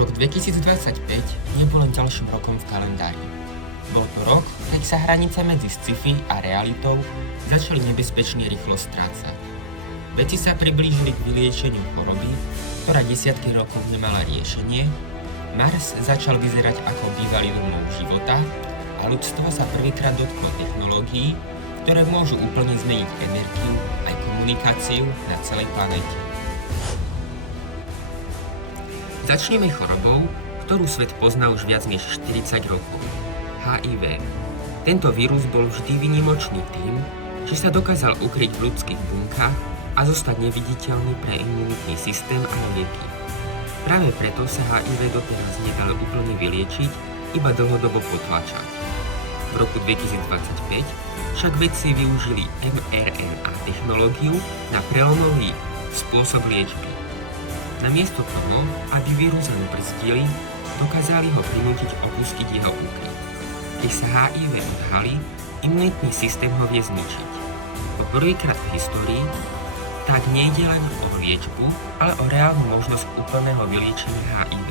Rok 2025 nebol len ďalším rokom v kalendári. Bol to rok, keď sa hranice medzi sci-fi a realitou začali nebezpečne rýchlo strácať. Vedci sa priblížili k vyliečeniu choroby, ktorá desiatky rokov nemala riešenie, Mars začal vyzerať ako bývalý domov života a ľudstvo sa prvýkrát dotklo technológií, ktoré môžu úplne zmeniť energiu aj komunikáciu na celej planéte. Začneme chorobou, ktorú svet pozná už viac než 40 rokov. HIV. Tento vírus bol vždy výnimočný tým, že sa dokázal ukryť v ľudských bunkách a zostať neviditeľný pre imunitný systém a lieky. Práve preto sa HIV doteraz nedalo úplne vyliečiť, iba dlhodobo potlačať. V roku 2025 však vedci využili mRNA technológiu na prelomový spôsob liečby. Namiesto toho, aby vírus len brzdili, dokázali ho prinútiť opustiť jeho úkryt. Keď sa HIV odhalí, imunitný systém ho vie zničiť. Po prvýkrát v histórii tak nejde len o liečbu, ale o reálnu možnosť úplného vyliečenia HIV.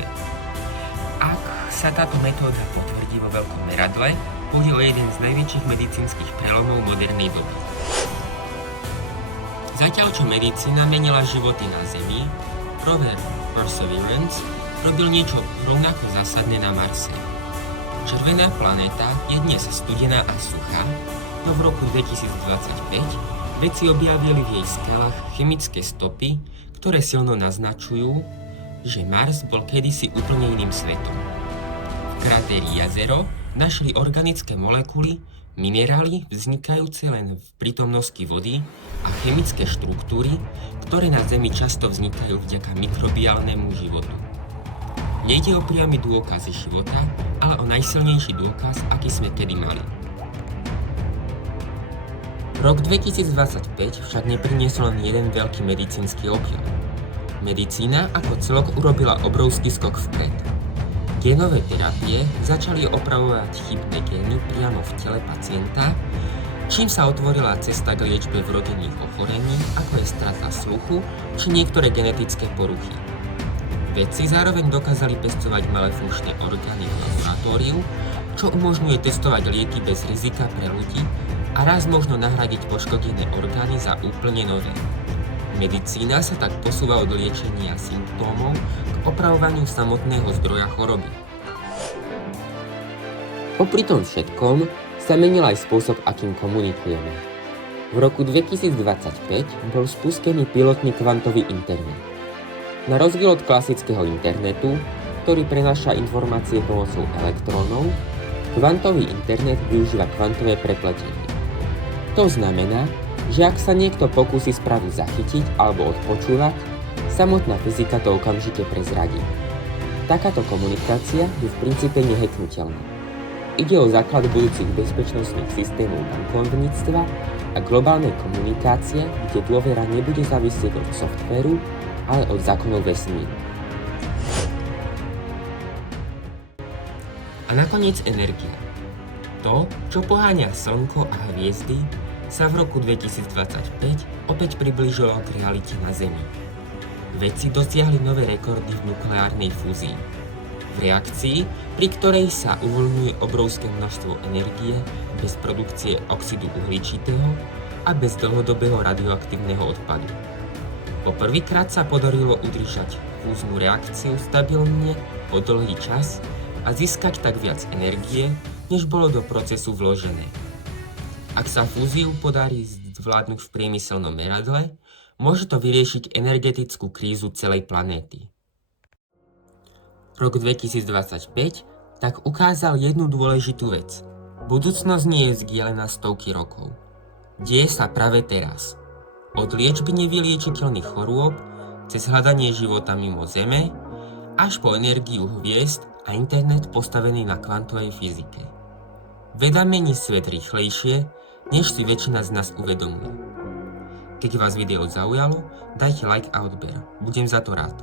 Ak sa táto metóda potvrdí vo veľkom meradle, pôjde o jeden z najväčších medicínskych prelomov modernej doby. Zatiaľ čo medicína menila životy na Zemi, rover Perseverance robil niečo rovnako zásadné na Marse. Červená planéta je dnes studená a suchá, no v roku 2025 vedci objavili v jej skalách chemické stopy, ktoré silno naznačujú, že Mars bol kedysi úplne iným svetom. V kratéri Jazero našli organické molekuly, minerály vznikajúce len v prítomnosti vody a chemické štruktúry, ktoré na Zemi často vznikajú vďaka mikrobiálnemu životu. Nejde o priamy dôkaz života, ale o najsilnejší dôkaz, aký sme kedy mali. Rok 2025 však nepriniesol len jeden veľký medicínsky objav. Medicína ako celok urobila obrovský skok vpred. Génové terapie začali opravovať chybné gény priamo v tele pacienta, čím sa otvorila cesta k liečbe vrodených ochorení, ako je strata sluchu či niektoré genetické poruchy. Vedci zároveň dokázali pestovať malé funkčné orgány v laboratóriu, čo umožňuje testovať lieky bez rizika pre ľudí a raz možno nahradiť poškodené orgány za úplne nové. Medicína sa tak posúva od liečenia symptómov k opravovaniu samotného zdroja choroby. Popri tom všetkom sa menil aj spôsob, akým komunikujeme. V roku 2025 bol spustený pilotný kvantový internet. Na rozdiel od klasického internetu, ktorý prenáša informácie pomocou elektrónov, kvantový internet využíva kvantové prepletenie. To znamená, že ak sa niekto pokúsi správu zachytiť alebo odpočúvať, samotná fyzika to okamžite prezradí. Takáto komunikácia je v princípe nehacknutelná. Ide o základ budúcich bezpečnostných systémov bankovníctva a globálnej komunikácie, kde dôvera nebude závisieť od softvéru, ale od zákonov vesmíru. A nakoniec energia. To, čo poháňa Slnko a hviezdy, sa v roku 2025 opäť priblížilo k realite na Zemi. Vedci dosiahli nové rekordy v nukleárnej fúzii. V reakcii, pri ktorej sa uvoľňuje obrovské množstvo energie bez produkcie oxidu uhličitého a bez dlhodobého radioaktívneho odpadu. Po prvýkrát sa podarilo udržať fúznu reakciu stabilne po dlhý čas a získať tak viac energie, než bolo do procesu vložené. Ak sa fúziu podarí zvládnuť v priemyselnom meradle, môže to vyriešiť energetickú krízu celej planéty. Rok 2025 tak ukázal jednu dôležitú vec. Budúcnosť nie je vzdialená stovky rokov. Deje sa práve teraz. Od liečby nevyliečiteľných chorôb, cez hľadanie života mimo Zeme, až po energiu hviezd a internet postavený na kvantovej fyzike. Veda mení svet rýchlejšie, než si väčšina z nás uvedomuje. Keď vás video zaujalo, dajte like a odber. Budem za to rád.